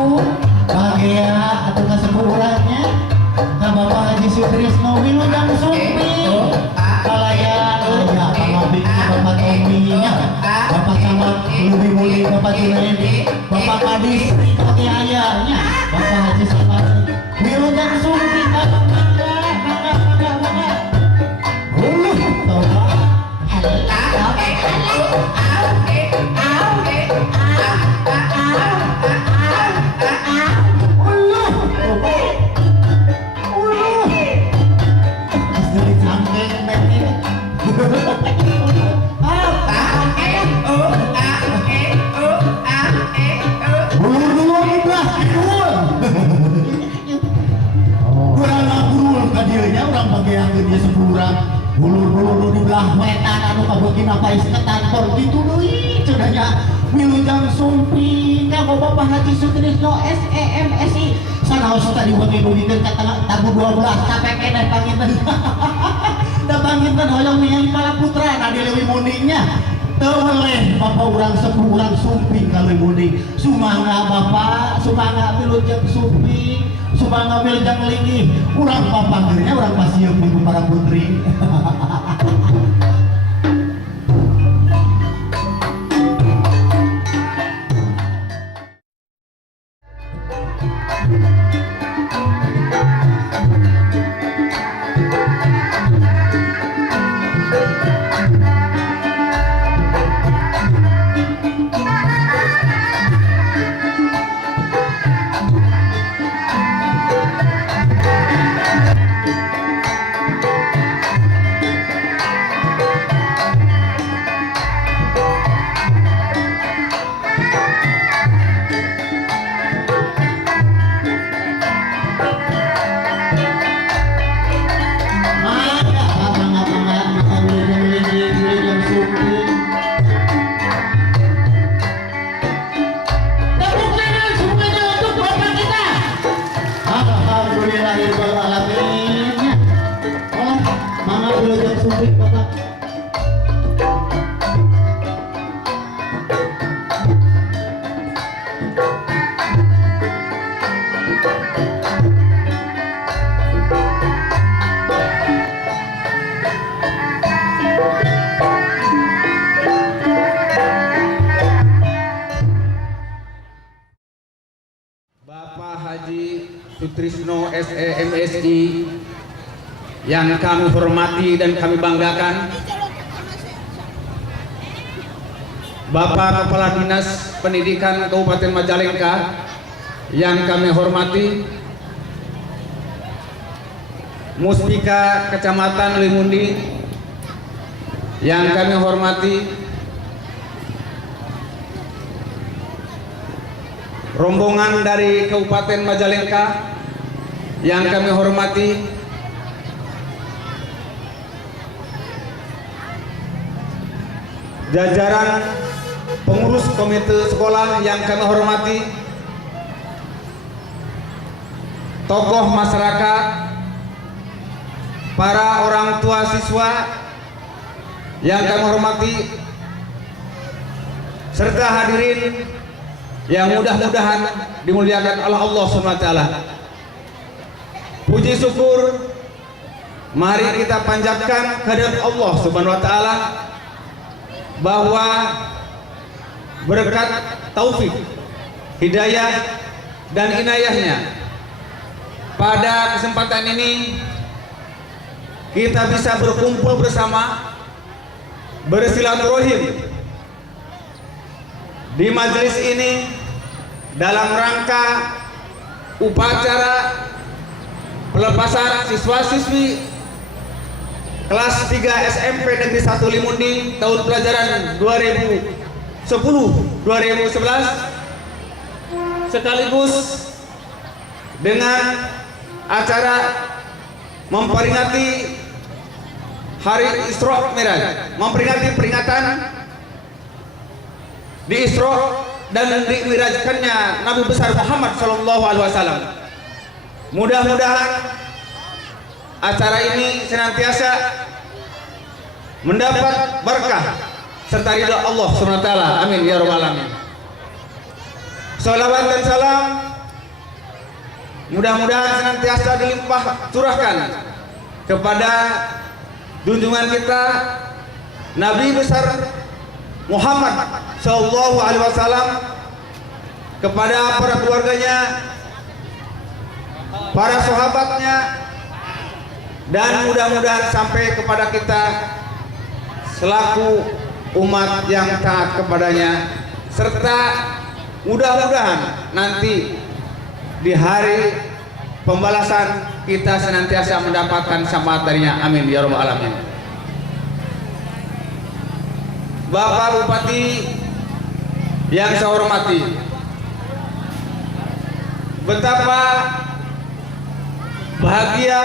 Ampun, bahagia atau kesepurannya nah Bapak Haji Sutrisno Wilujeng Sumpi Palayan ayah pangabdinya Bapak Tominya Bapak Camat lebih mulia Bapak Junaidi Bapak Kadis pakai ayahnya Bapak Haji Sapati Wilujeng Sumpi bangga Bulur-bulur di belah wetan anu kabukin apa istetan por gitu deui cenanya Wilujeng Sumpi nya Bapak Haji Sutrisno SEMSI sanaos tadi wengi nulikeun ka tabu 12 capek keneh panginten da panginten hoyong ningali palaputra na di leuwih mundingnya teu weleh Bapak urang sepuh urang Sumpi ka leuwih munding sumangga Bapak sumangga Wilujeng Sumpi sumangga Wilujeng Linggih urang papanggeunya urang pasieun ibu para putri Sutrisno SEMSI yang kami hormati dan kami banggakan, Bapak Kepala Dinas Pendidikan Kabupaten Majalengka yang kami hormati, Muspika Kecamatan Limundi yang kami hormati, rombongan dari Kabupaten Majalengka yang kami hormati, jajaran pengurus komite sekolah yang kami hormati, tokoh masyarakat, para orang tua siswa yang kami hormati, serta hadirin yang mudah-mudahan dimuliakan oleh Allah Subhanahu wa taala. Puji syukur mari kita panjatkan kehadirat Allah Subhanahu wa taala bahwa berkat taufik, hidayah dan inayahnya pada kesempatan ini kita bisa berkumpul bersama, bersilaturahim di majelis ini dalam rangka upacara pelepasan siswa-siswi kelas 3 SMP Negeri 1 Limundi tahun pelajaran 2010-2011 sekaligus dengan acara memperingati Hari Isra Mi'raj, memperingati peringatan di Isra dan dimirajkannya Nabi besar Muhammad Shallallahu Alaihi Wasallam. Mudah-mudahan acara ini senantiasa mendapat berkah serta ridha Allah Subhanahu wa taala. Amin ya rabbal alamin. Salawat dan salam Mudah-mudahan senantiasa dilimpah curahkan kepada junjungan kita Nabi besar Muhammad Sallallahu Alaihi Wasallam, kepada para keluarganya, para sahabatnya, dan mudah-mudahan sampai kepada kita selaku umat yang taat kepadanya, serta mudah-mudahan nanti di hari pembalasan kita senantiasa mendapatkan syafaat darinya. Amin ya rabbal alamin. Bapak Bupati yang saya hormati, betapa bahagia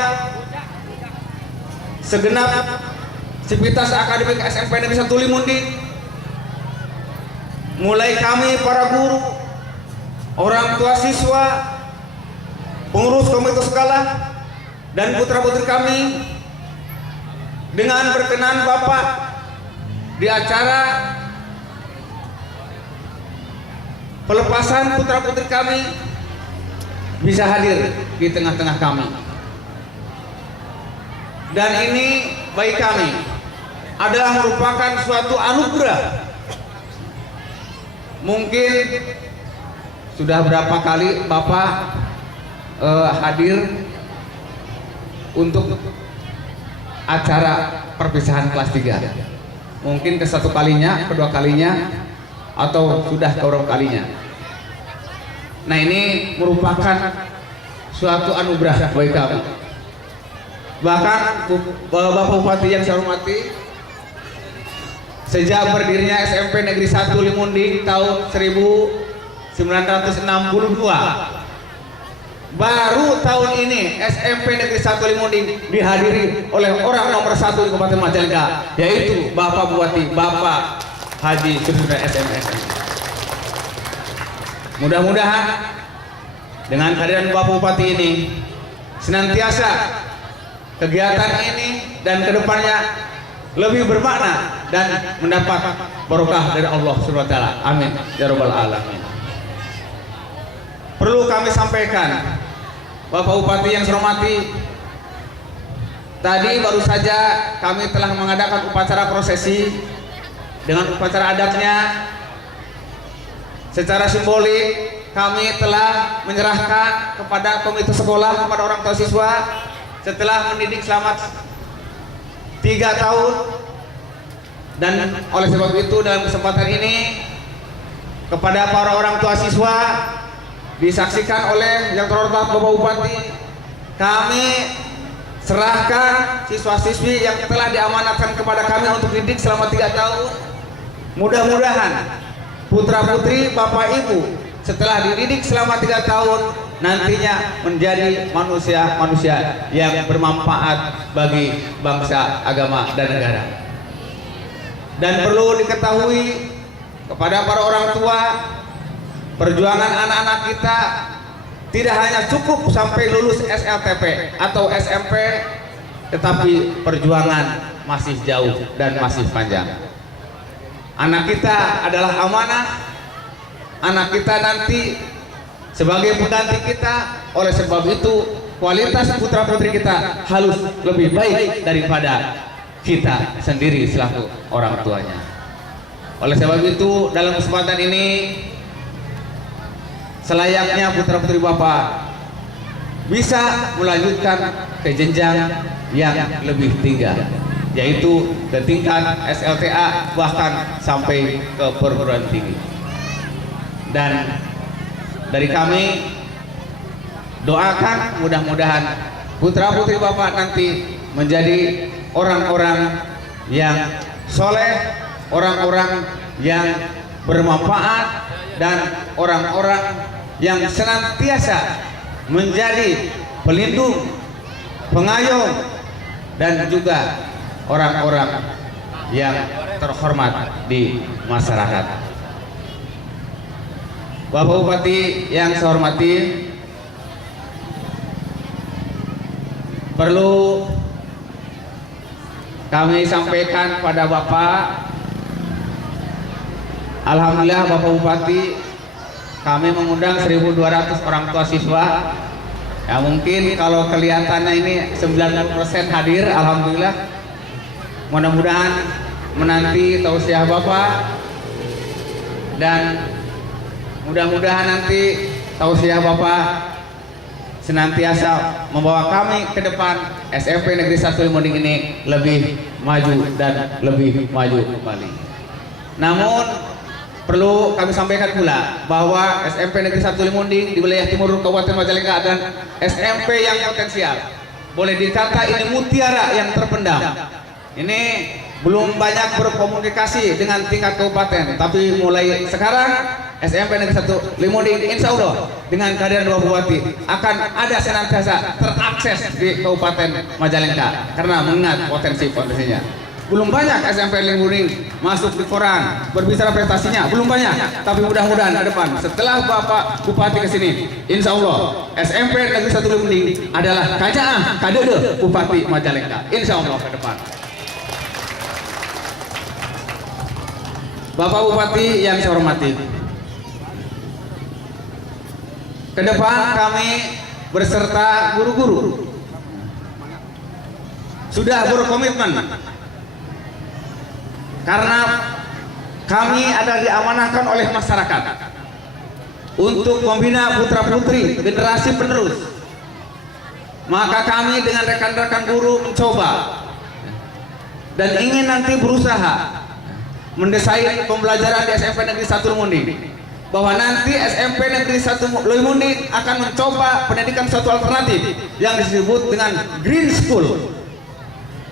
segenap sivitas akademik SMP Negeri 1 Limundi, mulai kami para guru, orang tua siswa, pengurus komite sekolah, dan putra-putri kami, dengan berkenan Bapak di acara pelepasan putra-putri kami bisa hadir di tengah-tengah kami. Dan ini bagi kami adalah merupakan suatu anugerah. Mungkin sudah berapa kali Bapak hadir untuk acara perpisahan kelas 3. Mungkin ke satu kalinya, kedua kalinya, atau sudah ke beberapa kalinya. Nah, ini merupakan suatu anugerah bagi kami. Bahkan Bapak Bupati yang saya hormati, sejak berdirinya SMP Negeri 1 Limundi tahun 1962, baru tahun ini SMP Negeri 1 Limundi dihadiri oleh orang nomor 1 di Kabupaten Majalengka, yaitu Bapak Bupati, Bapak Haji Sudirman SMS. Mudah-mudahan dengan kehadiran Bapak Bupati ini senantiasa kegiatan ini dan kedepannya lebih bermakna dan mendapat barokah dari Allah Subhanahu wa taala. Amin ya rabbal alamin. Perlu kami sampaikan, Bapak Bupati yang saya hormati, tadi baru saja kami telah mengadakan upacara prosesi dengan upacara adatnya. Secara simbolik kami telah menyerahkan kepada komite sekolah, kepada orang tua siswa, setelah mendidik selama 3 tahun. Dan oleh sebab itu dalam kesempatan ini kepada para orang tua siswa, disaksikan oleh yang terhormat Bapak Bupati, kami serahkan siswa-siswi yang telah diamanatkan kepada kami untuk didik selama 3 tahun. Mudah-mudahan putra-putri Bapak Ibu setelah dididik selama 3 tahun nantinya menjadi manusia-manusia yang bermanfaat bagi bangsa, agama, dan negara. Dan perlu diketahui kepada para orang tua, perjuangan anak-anak kita tidak hanya cukup sampai lulus SLTP atau SMP, tetapi perjuangan masih jauh dan masih panjang. Anak kita adalah amanah, anak kita nanti sebagai pengganti kita. Oleh sebab itu kualitas putra-putri kita harus lebih baik daripada kita sendiri selaku orang tuanya. Oleh sebab itu dalam kesempatan ini selayaknya putra-putri Bapak bisa melanjutkan ke jenjang yang lebih tinggi, yaitu ke tingkat SLTA bahkan sampai ke perguruan tinggi. Dan dari kami doakan mudah-mudahan putra-putri Bapak nanti menjadi orang-orang yang soleh, orang-orang yang bermanfaat, dan orang-orang yang senantiasa menjadi pelindung, pengayom, dan juga orang-orang yang terhormat di masyarakat. Bapak Bupati yang saya hormati, perlu kami sampaikan pada Bapak, alhamdulillah Bapak Bupati, kami mengundang 1.200 orang tua siswa Ya mungkin kalau kelihatannya ini 90% hadir, alhamdulillah. Mudah-mudahan menanti tausiah Bapak, dan mudah-mudahan nanti tausiah Bapak senantiasa membawa kami ke depan SMP Negeri 1 Limunding ini lebih maju dan lebih maju kembali. Namun perlu kami sampaikan pula bahwa SMP Negeri 1 Limunding di wilayah timur Kabupaten Majalengka dan SMP yang potensial, boleh dikata ini mutiara yang terpendam. Ini belum banyak berkomunikasi dengan tingkat kabupaten, tapi mulai sekarang SMP Negeri 1 Limunding insya Allah dengan kehadiran Bapak Bupati akan ada senantiasa terakses di Kabupaten Majalengka karena mengingat potensinya. Belum banyak SMP Limunding masuk di koran berbicara prestasinya, belum banyak, tapi mudah-mudahan ke depan setelah Bapak Bupati ke sini, insya Allah SMP Negeri 1 Limunding adalah kajaah kadede Bupati Majalengka, insya Allah ke depan. Bapak Bupati yang saya hormati, ke depan kami berserta guru-guru sudah berkomitmen karena kami ada diamanahkan oleh masyarakat untuk membina putra-putri generasi penerus. Maka kami dengan rekan-rekan guru mencoba dan ingin nanti berusaha mendesain pembelajaran di SMP Negeri 1 Limunding, bahwa nanti SMP Negeri 1 Limunding akan mencoba pendidikan suatu alternatif yang disebut dengan Green School.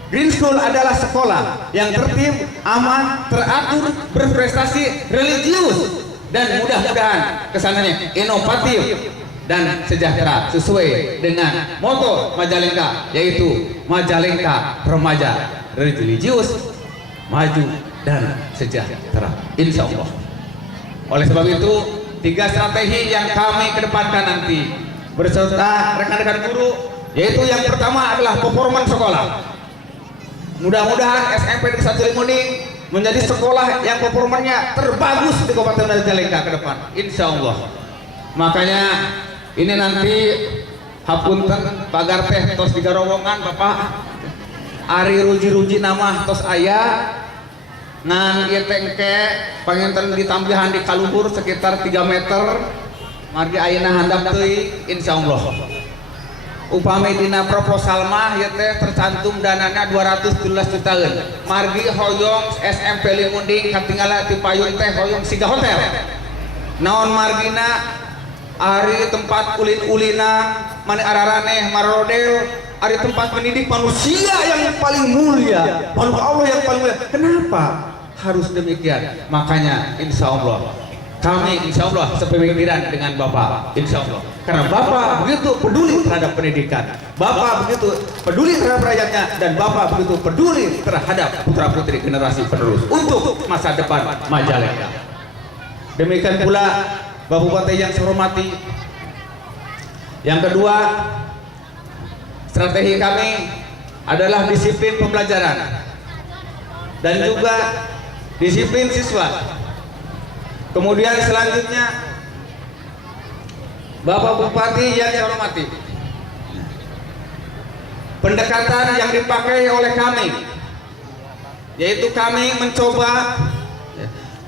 Green School adalah sekolah yang tertib, aman, teratur, berprestasi, religius, dan mudah-mudahan kesananya inovatif dan sejahtera sesuai dengan moto Majalengka, yaitu Majalengka Remaja Religius, Maju dan Sejahtera, insya Allah. Oleh sebab itu, 3 strategi yang kami kedepankan nanti berserta rekan-rekan guru, yaitu yang pertama adalah performa sekolah. Mudah-mudahan SMP Negeri 1 Limunding menjadi sekolah yang performanya terbagus di Kabupaten Majalengka ke depan, insya Allah. Makanya ini nanti hapunten pagar teh tos tiga rombongan Bapak Ari ruji-ruji nama tos ayah ngan ieu tengke panginten ditambihan di kaluhur sekitar 3 meter margi ayeuna handap teuing insyaallah. Upami dina proposal mah ieu teh tercantum danana 217 jutaan. Margi hoyong SMP Limunding katinggala ti payun teh hoyong siga hotel. Naon margina ari tempat ulin-ulinan mane araraneh marodel, ari tempat mendidik manusia yang paling mulia, makhluk Allah yang paling mulia. Kenapa harus demikian? Makanya insya Allah kami insya Allah sepemikiran dengan Bapak, insya Allah. Karena Bapak begitu peduli terhadap pendidikan, Bapak begitu peduli terhadap rakyatnya, dan Bapak begitu peduli terhadap putra-putri generasi penerus untuk masa depan Majalengka. Demikian pula Bapak Bupati yang saya hormati. Yang kedua, strategi kami adalah disiplin pembelajaran dan juga disiplin siswa. Kemudian selanjutnya, Bapak Bupati yang saya hormati, pendekatan yang dipakai oleh kami, yaitu kami mencoba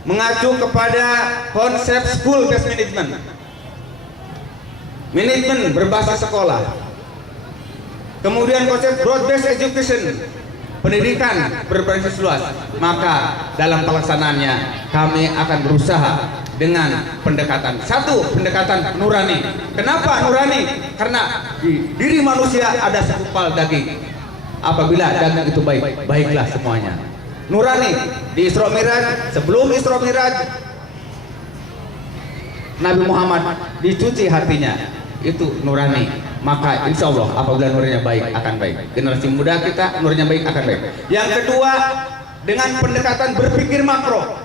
mengacu kepada konsep school based management, manajemen berbasis sekolah. Kemudian konsep broad based education, pendidikan berbasis luas. Maka dalam pelaksanaannya kami akan berusaha dengan pendekatan satu, pendekatan nurani. Kenapa nurani? Karena di diri manusia ada segumpal daging. Apabila daging itu baik, baiklah semuanya. Nurani di Isra Miraj, sebelum Isra Miraj Nabi Muhammad dicuci hatinya, itu nurani. Maka insya Allah apabila nuraninya baik akan baik. Generasi muda kita nuraninya baik akan baik. Yang kedua, dengan pendekatan berpikir makro.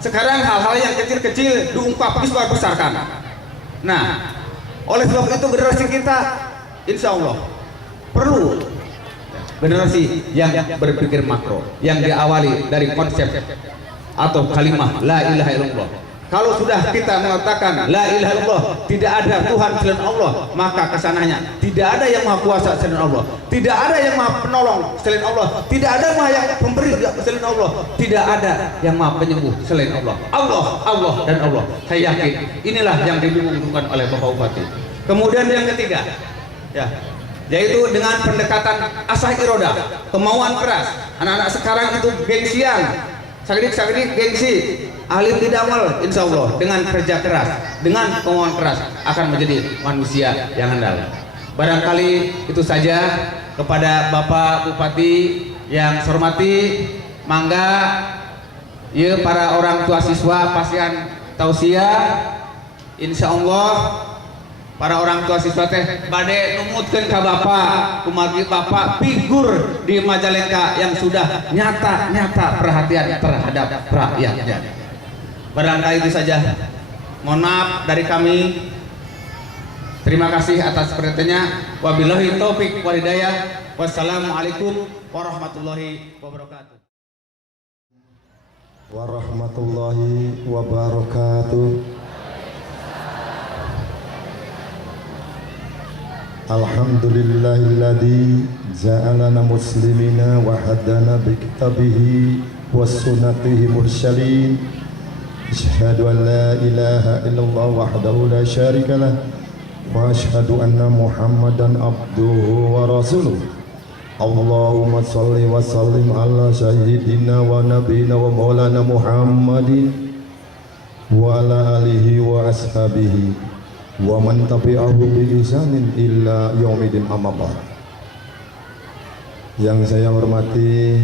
Sekarang hal-hal yang kecil-kecil diungkap dibesarkan. Nah, oleh sebab itu generasi kita insya Allah perlu generasi yang berpikir makro, yang diawali dari konsep atau kalimat la ilaha illallah. Kalau sudah kita mengatakan la ilaha illallah, tidak ada Tuhan selain Allah, maka kesananya tidak ada yang maha kuasa selain Allah, tidak ada yang maha penolong selain Allah, tidak ada yang pemberi selain Allah, tidak ada yang maha penyembuh selain Allah. Allah, Allah dan Allah. Saya yakin inilah yang didukungkan oleh Bapak Bupati. Kemudian yang ketiga, ya, yaitu dengan pendekatan asah iroda, kemauan keras. Anak-anak sekarang itu gengsian, sakit gengsi. Alim tidak amal, insya Allah dengan kerja keras, dengan kemauan keras akan menjadi manusia yang handal. Barangkali itu saja. Kepada Bapak Bupati yang saya hormati, mangga ya para orang tua siswa pasien tausiah, insya Allah para orang tua siswa teh bade numutkeun ka Bapak kumaha Bapak figur di Majalengka yang sudah nyata perhatian terhadap rakyatnya. Barangkali itu saja. Mohon maaf dari kami. Terima kasih atas perhatiannya. Wabillahi taufik wal hidayah. Wassalamualaikum warahmatullahi wabarakatuh. Warahmatullahi wabarakatuh. Alhamdulillahilladzi ja'alana muslimina wa hadana bi kitabihi was sunnatihi mursalin. Asyhadu an la ilaha illallah wahdahu la syarika lah wa asyhadu anna Muhammadan abduhu wa rasuluh. Allahumma salli wa sallim ala sayyidina wa nabiyina wa maulana Muhammadin wa ala alihi wa ashabihi wa man tabi'ahu bi ihsanin illa yaumidin amma ba'd. Yang saya hormati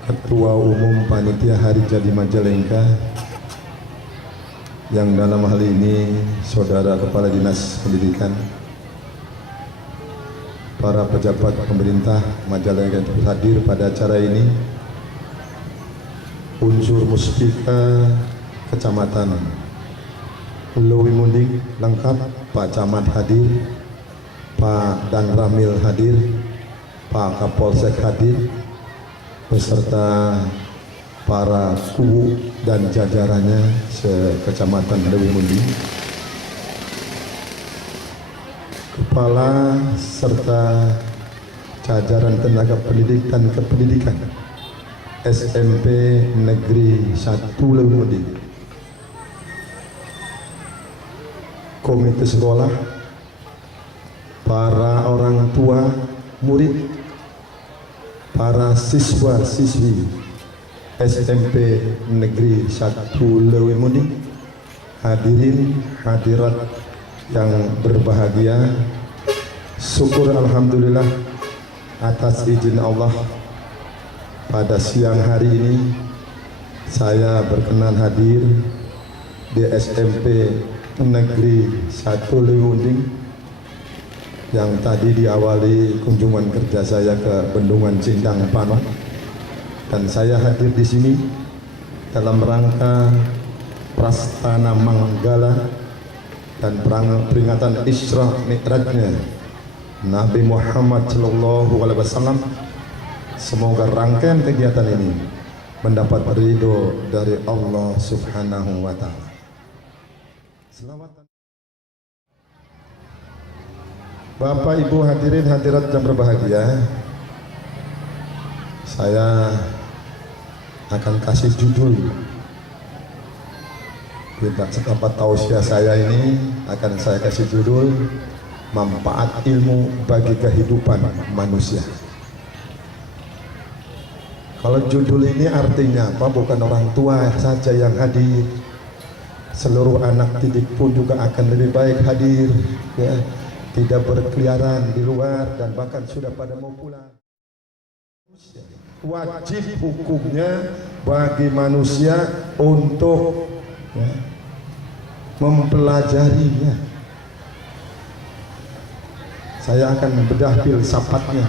Ketua Umum Panitia Hari Jadi Majalengka, yang dalam hal ini Saudara Kepala Dinas Pendidikan, para pejabat pemerintah Majalengka yang hadir pada acara ini, unsur muspika Kecamatan Lewi Munding lengkap, Pak Camat hadir, Pak Dan Ramil hadir, Pak Kapolsek hadir, beserta para kuwu dan jajarannya se-Kecamatan Lewi Munding, kepala serta jajaran tenaga pendidik dan kependidikan SMP Negeri 1 Lewi Munding, komite sekolah, para orang tua murid, para siswa-siswi SMP Negeri 1 Lewi Munding, hadirin hadirat yang berbahagia, syukur alhamdulillah atas izin Allah pada siang hari ini saya berkenan hadir di SMP Negeri 1 Lewi Munding yang tadi diawali kunjungan kerja saya ke Bendungan Cindang Panon, dan saya hadir di sini dalam rangka Prastana Manggala dan peringatan Isra Mi'rajnya Nabi Muhammad Sallallahu Alaihi Wasallam. Semoga rangkaian kegiatan ini mendapat ridho dari Allah Subhanahu Wa Taala. Selamat. Bapak Ibu hadirin hadirat yang berbahagia, saya akan kasih judul tempat tausiah saya ini, akan saya kasih judul manfaat ilmu bagi kehidupan manusia. Kalau judul ini artinya apa? Bukan orang tua saja yang hadir, seluruh anak didik pun juga akan lebih baik hadir, ya, tidak berkeliaran di luar dan bahkan sudah pada mau pulang. Wajib hukumnya bagi manusia untuk, ya, mempelajarinya. Saya akan bedah filsafatnya.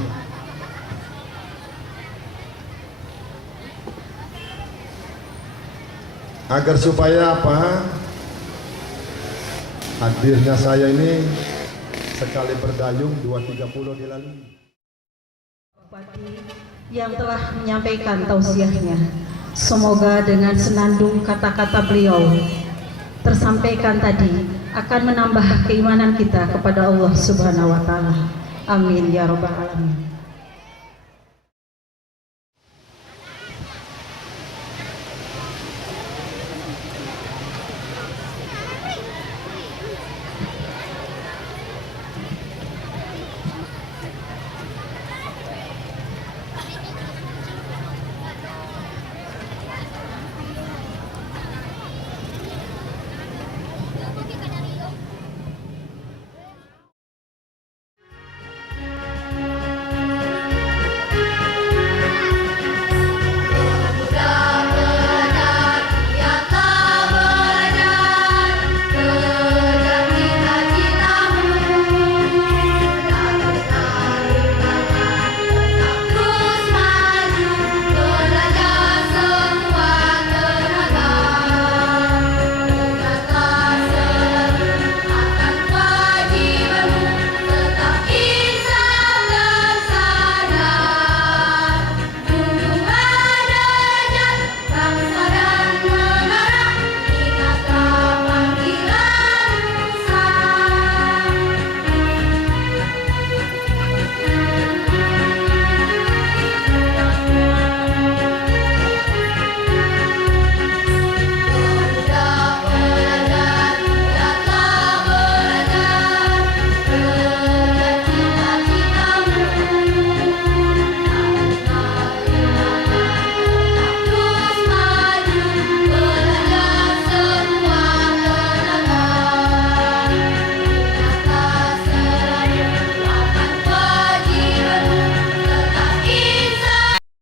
Agar supaya apa? Hadirnya saya ini sekali berdayung 230 dilalui. Bupati yang telah menyampaikan tausiahnya. Semoga dengan senandung kata-kata beliau tersampaikan tadi akan menambah keimanan kita kepada Allah Subhanahu wa taala. Amin ya rabbal alamin.